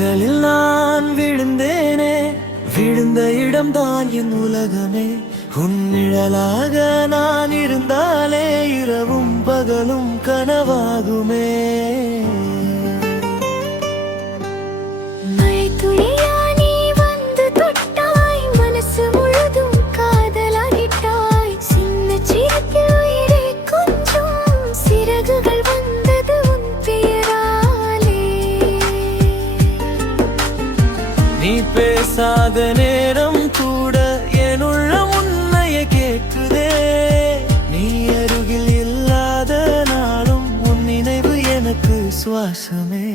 கண்களில் நான் விழுந்தேனே, விழுந்த இடம்தான் என் உலகமே. உன் நிழலாக நான் இருந்தாலே இரவும் பகலும் கனவாகுமே. நீ பேசாத நேரம் கூட என் உள்ளம் உன்னையே கேட்குதே. நீ அருகில் இல்லாத நாளும் உன் நினைவு எனக்கு சுவாசமே.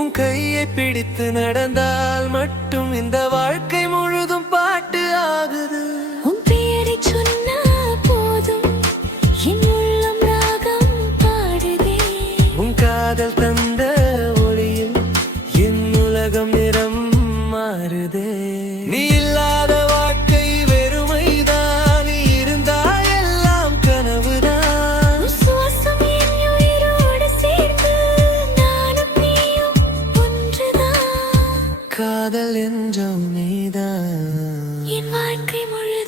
உன் கையை பிடித்து நடந்தால் மட்டும் இந்த வாழ்க்கை முழுதும் பாட்டு ஆகுது. உன் பெயரை சொன்னா போதும் என் உள்ளம் ராகம் பாடுதே. உன் காதல் தந்த ஒளியில் என் உலகம் நிறம் மாறுதே. நீ இல்லாத வாழ்க்கை வெறுமைதான், நீ இருந்தா எல்லாம் கனவுதான். சுவாசம் என் உயிரோடு சேர்ந்து நானும் நீயும் ஒன்றுதான். காதல் என்றும் நீதான். என் வாழ்க்கை முழு